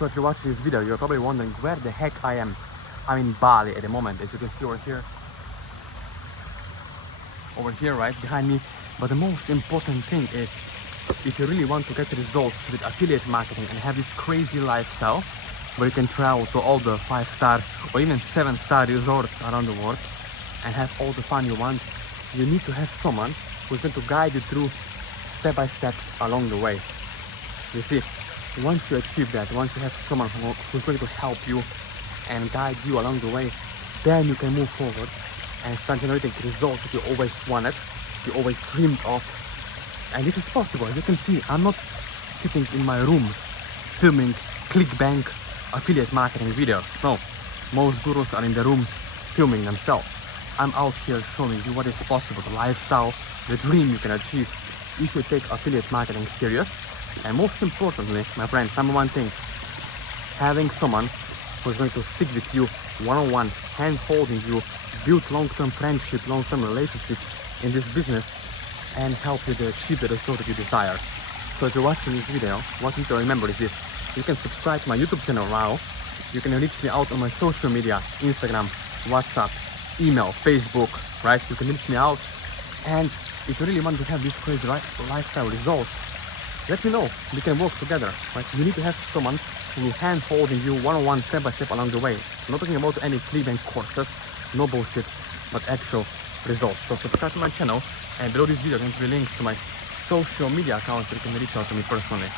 So if you're watching this video, you're probably wondering where the heck I am. I'm in Bali at the moment, as you can see over here, right behind me. But the most important thing is, if you really want to get results with affiliate marketing and have this crazy lifestyle where you can travel to all the 5-star or even 7-star resorts around the world and have all the fun you want, you need to have someone who's going to guide you through step by step along the way. You see, once you achieve that, once you have someone who's going to help you and guide you along the way, then you can move forward and start generating results that you always wanted, you always dreamed of. And this is possible. As you can see, I'm not sitting in my room filming ClickBank affiliate marketing videos. No, most gurus are in the rooms filming themselves. I'm out here showing you what is possible, the lifestyle, the dream you can achieve if you take affiliate marketing serious. And most importantly, my friend, number one thing, having someone who's going to stick with you one-on-one, hand-holding you, build long-term friendship, long-term relationship in this business, and help you to achieve the result that you desire. So if you're watching this video, what you need to remember is this: you can subscribe to my YouTube channel now, you can reach me out on my social media, Instagram, WhatsApp, email, Facebook, right? You can reach me out, and if you really want to have these crazy lifestyle results, let me know. We can work together, right? You need to have someone who will hand-holding you one-on-one, step-by-step along the way. I'm not talking about any ClickBank courses, no bullshit, but actual results. So subscribe to my channel, and below this video there will be links to my social media accounts where you can reach out to me personally.